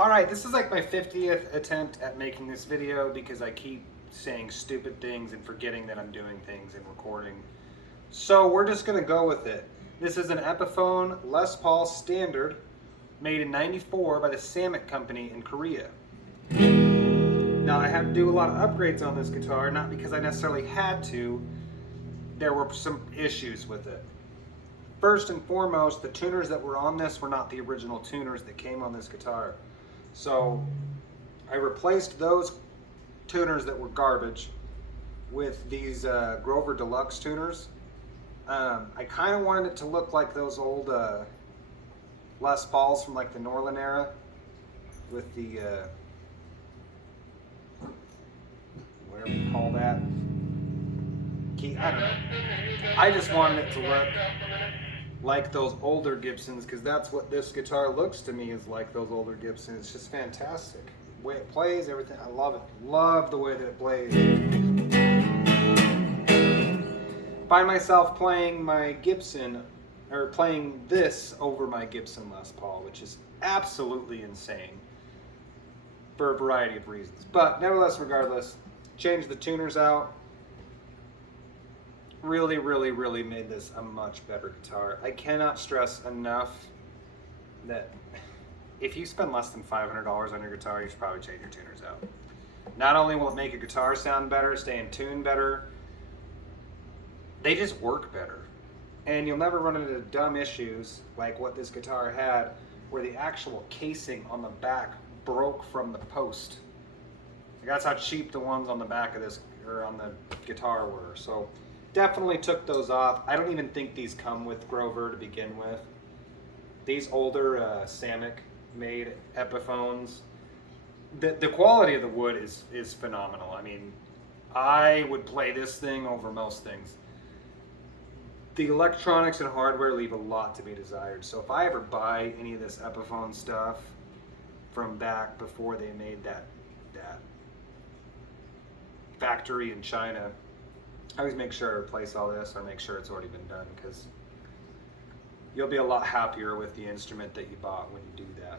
Alright, this is like my 50th attempt at making this video because I keep saying stupid things and forgetting that I'm doing things and recording. So we're just going to go with it. This is an Epiphone Les Paul Standard made in '94 by the Samick Company in Korea. Now I had to do a lot of upgrades on this guitar, not because I necessarily had to. There were some issues with it. First and foremost, the tuners that were on this were not the original tuners that came on this guitar. So I replaced those tuners that were garbage with these Grover Deluxe tuners. I kind of wanted it to look like those old Les Pauls from like the Norlin era with the whatever you call that key. I don't know. I just wanted it to look like those older Gibsons, because that's what this guitar looks to me is like, those older Gibsons. It's just fantastic. The way it plays, everything, I love it. Love the way that it plays. Find myself playing my Gibson, or playing this over my Gibson Les Paul, which is absolutely insane for a variety of reasons. But nevertheless, regardless, changed the tuners out. Really, really, really made this a much better guitar. I cannot stress enough that if you spend less than $500 on your guitar, you should probably change your tuners out. Not only will it make your guitar sound better, stay in tune better, they just work better. And you'll never run into dumb issues like what this guitar had, where the actual casing on the back broke from the post. That's how cheap the ones on the back of this, or on the guitar, were. So definitely took those off. I don't even think these come with Grover to begin with. These older Samick made Epiphones, the quality of the wood is phenomenal. I mean, I would play this thing over most things. The electronics and hardware leave a lot to be desired. So if I ever buy any of this Epiphone stuff from back before they made that factory in China, I always make sure I replace all this, or make sure it's already been done, because you'll be a lot happier with the instrument that you bought when you do that.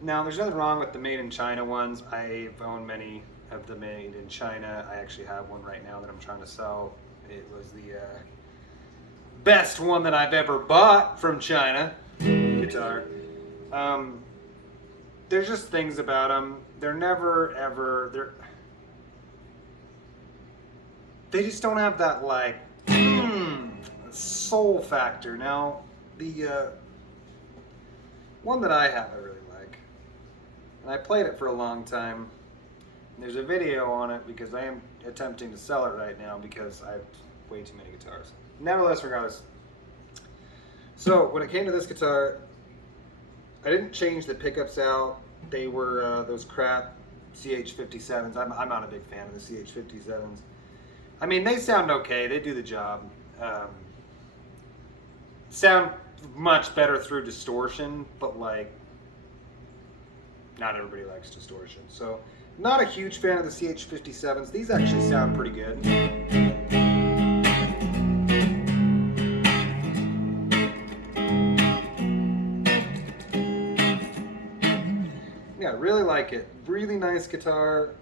Now, there's nothing wrong with the made in China ones. I've owned many of the made in China. I actually have one right now that I'm trying to sell. It was the best one that I've ever bought from China guitar. There's just things about them. They're never ever, they just don't have that like soul factor. Now, the one that I have I really like, and I played it for a long time. There's a video on it because I am attempting to sell it right now because I have way too many guitars. Nevertheless, regardless. So when it came to this guitar, I didn't change the pickups out. They were those crap CH57s. I'm not a big fan of the CH57s. I mean, they sound okay. They do the job. Sound much better through distortion, but like, not everybody likes distortion. So, not a huge fan of the CH57s. These actually sound pretty good. Yeah, I really like it. Really nice guitar.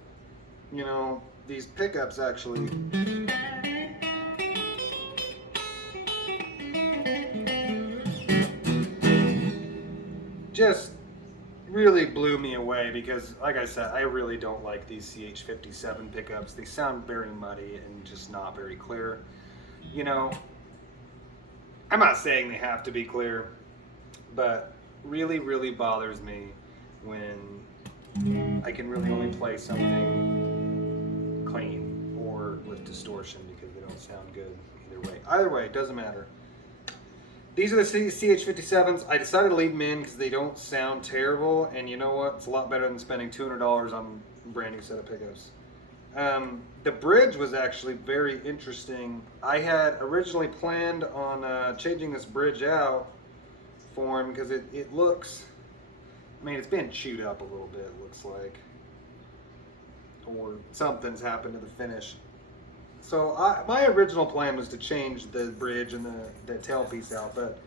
You know, these pickups actually just really blew me away, because like I said, I really don't like these CH57 pickups. They sound very muddy and just not very clear. You know, I'm not saying they have to be clear, but really, really bothers me when I can really only play something clean or with distortion, because they don't sound good either way. Either way, it doesn't matter. These are the CH57s. I decided to leave them in because they don't sound terrible, and you know what? It's a lot better than spending $200 on a brand new set of pickups. The bridge was actually very interesting. I had originally planned on changing this bridge out for him because it looks, I mean, it's been chewed up a little bit, it looks like, or something's happened to the finish. So my original plan was to change the bridge and the tailpiece out, but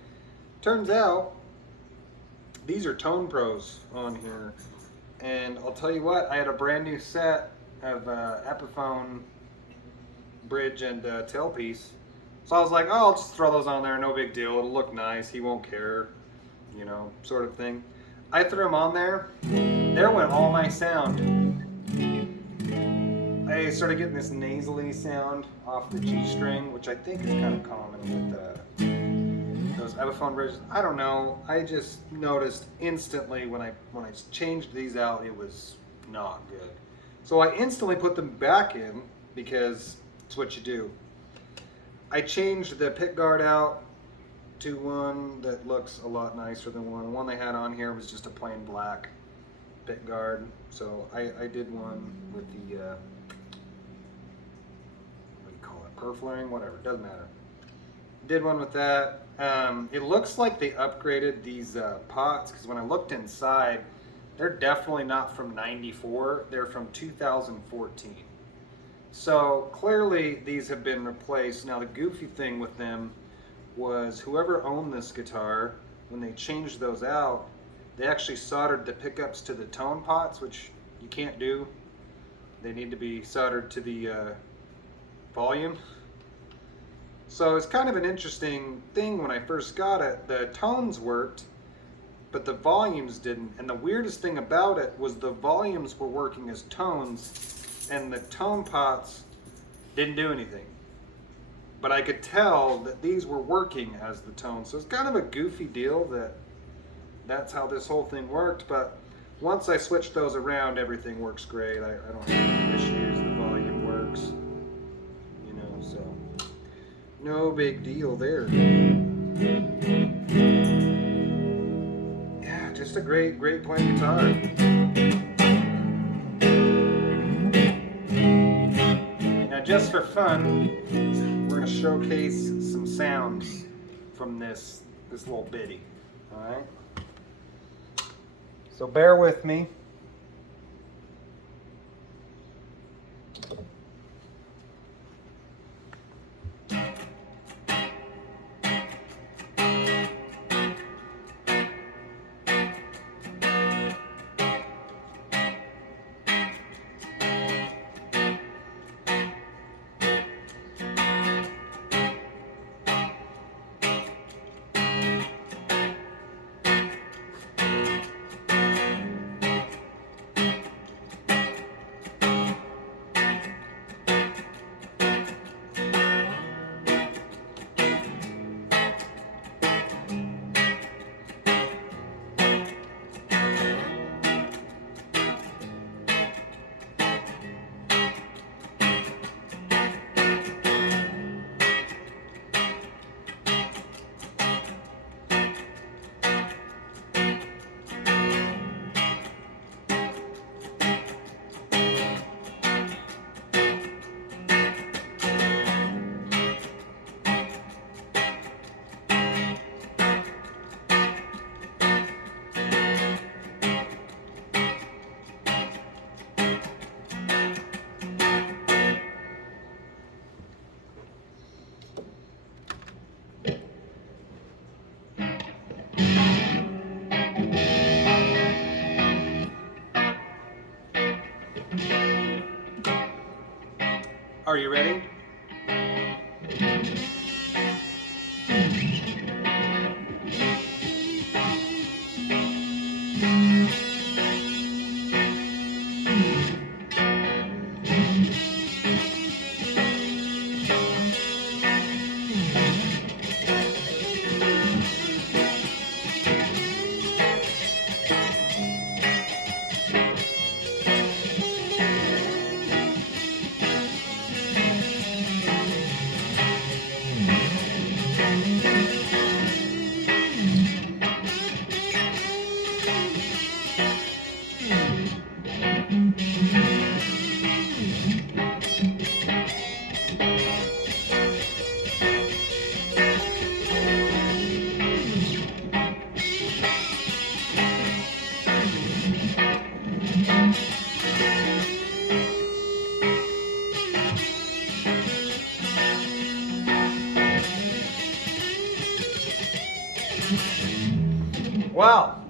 turns out these are Tone Pros on here, And I'll tell you what, I had a brand new set of Epiphone bridge and tailpiece. So I was like, oh, I'll just throw those on there, no big deal. It'll look nice, he won't care, you know, sort of thing. I threw them on there. There went all my sound. I started getting this nasally sound off the G string, which I think is kind of common with those Epiphone bridges. I don't know. I just noticed instantly when I changed these out, it was not good. So I instantly put them back in because it's what you do. I changed the pick guard out to one that looks a lot nicer than one. The one they had on here was just a plain black pick guard. So I did one with the, what do you call it, purfling, whatever, doesn't matter. Did one with that. It looks like they upgraded these pots, because when I looked inside, they're definitely not from '94, they're from 2014. So clearly these have been replaced. Now the goofy thing with them was whoever owned this guitar, when they changed those out, they actually soldered the pickups to the tone pots, which you can't do. They need to be soldered to the volume. So it's kind of an interesting thing. When I first got it, the tones worked, but the volumes didn't. And the weirdest thing about it was the volumes were working as tones, and the tone pots didn't do anything. But I could tell that these were working as the tones. So it's kind of a goofy deal that's how this whole thing worked. But once I switched those around, everything works great. I don't have any issues. The volume works, you know, so no big deal there. Yeah, just a great playing guitar. Just for fun, we're going to showcase some sounds from this little bitty. All right. So bear with me. Are you ready? Well,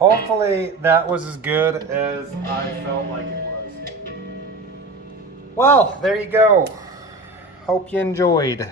Hopefully that was as good as I felt like it was. Well, there you go. Hope you enjoyed.